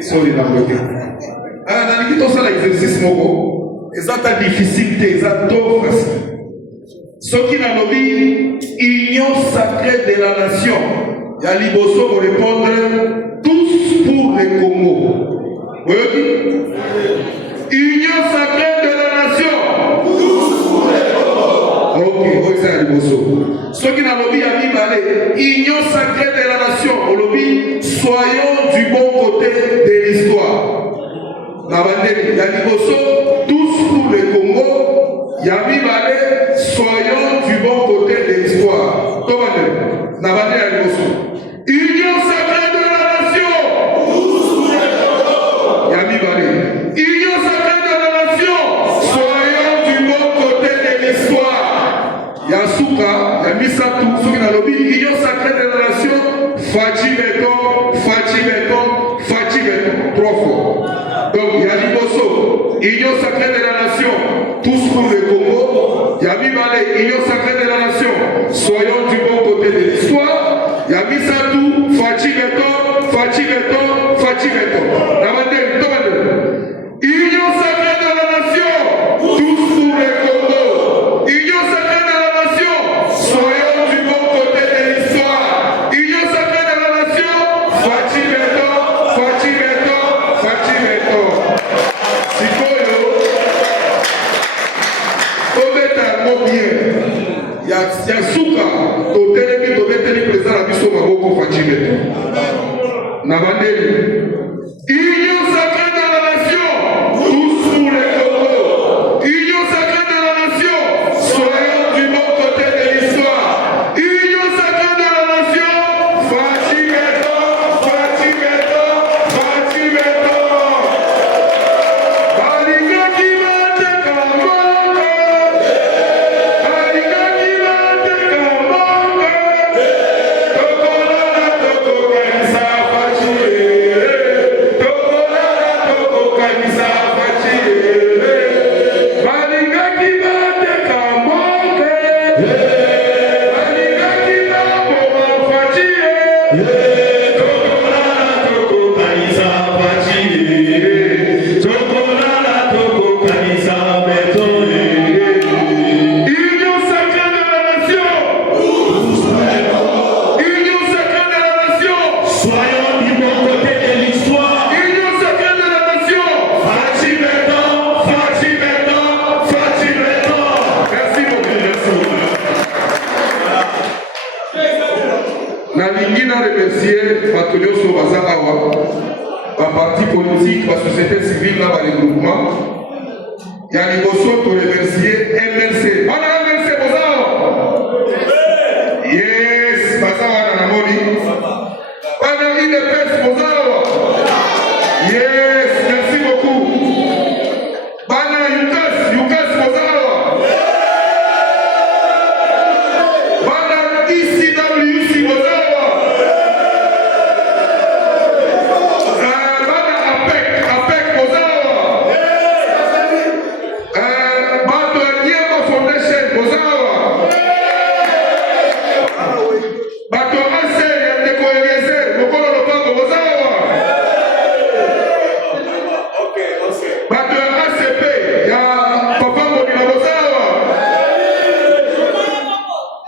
Sorry, la beauté. Dans l'équipe, ça l'exercice, c'est difficile, c'est trop facile. Ce qui n'a pas dit, union sacrée de la nation. Il y a Liboso pour répondre, tous pour le Congo. Vous voyez? Union sacrée de la nation. Tous pour le Congo. Ok, c'est Liboso. Ce qui n'a pas dit, union sacrée de la nation. Au lobby, soyons du bon côté de l'histoire. Il y a Liboso, tous pour le Congo. Il y a Mibale, soyons du bon côté de l'histoire. Union sacrée de la nation. Tous pour le Congo. Il y a Mibale. Union sacrée de la nation. Soyons du bon côté de l'histoire. Il y a Souka, il y a Misatou, ceux qui ont lobby. Union sacrée de la nation. Fachi Beton, Fachi Beton, Fachi Beton. Trois fois. Donc, il y a Liboso, Union sacrée de la nation, tous pour le Congo. Il y a Mibale, Union sacrée de la nation, soyons du bon côté de l'histoire. Il y a Misatou, Fachi Beton, Fachi Beton, Fachi Beton. Union sacrée de la nation, tous pour le Congo. Union sacrée de la nation, soyons du bon côté de l'histoire. Union sacrée de la nation, Fachi Beton, Fachi Beton, Fachi Beton. Il y a Souka, tu président à Bisso Maboko Fachi Beton. Union sacrée de la nation, tous pour le Congo. Union sacrée de la nation, soyons du bon côté de l'histoire. Union sacrée de la nation, Fachi Beton, Fachi Beton, Fachi Beton. Aliga qui va te camonger, Aliga qui va te camonger. Tokola toko kanisa Fachi, Tokola toko kanisa Fachi. Aliga qui va te camonger, Aliga qui va pour Fachi. Tokola toko kanisa Fachi, Tokola toko kanisa Beton. Union sacrée de la nation, Union sacrée de la nation, soyons du bon côté de l'histoire. Union sacrée de la nation, Fachi Beton, Fachi Beton, Fachi Beton. Merci beaucoup, merci. Nalingi na remercier Batonio Sobaza Awa, un parti politique, la société civile, là, le regroupement. Il y a Liboso pour remercier MLC. On a MLC, Bozawa. Yes, Bazawa Nanamoni. On a IDPS, Bozawa. Yes, merci beaucoup. Bana Yukas, Bozawa. Bana ICWC, Bozawa. Bana APEC, Bozawa. Bato Diego Foundation, Bozawa. Bato Ase, Yandeko Eliezer, Mokolo Lopango, Bozawa. Bato ACP, ya Papa Mbonila, Bozawa.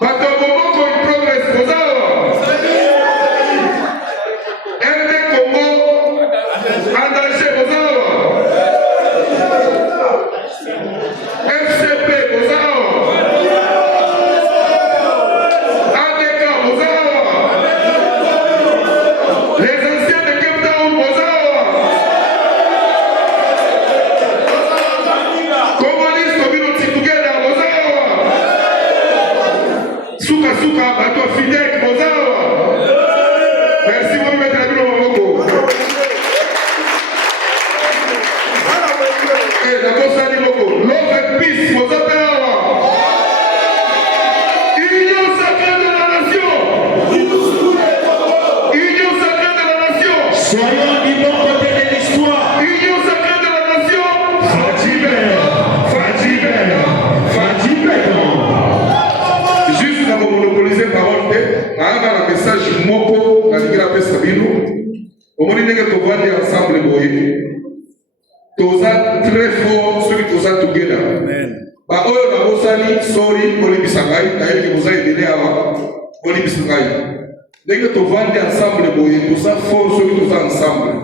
Bato Bomoko in Progress, Bozawa. RD Congo, Andache, Bozawa. FCP, Bozawa. ADK, Bozawa. Les anciens de Cape Town, Bozawa. Communist Community Together, Bozawa. Souka, Bato Fidek, Bozawa. Merci beaucoup, M. Abino Maboko. D'abord, ça dit beaucoup. Love and peace, Bozawa. Union sacrée de la nation. Union sacrée de la nation. Soyons du bon côté de l'histoire. Union sacrée de la nation. Fachi Beton, Fachi Beton, Fachi Beton. Juste pour monopoliser la parole, un message moko, la ligue la peste. Au moins, nous devons aller ensemble. together. Amen. Ba oyo na bosali sorry olimbisa ngai nayebi ke boza ebele awa olimbisa ngai ndenge tovandi ensemble boye toza fort soki toza ensemble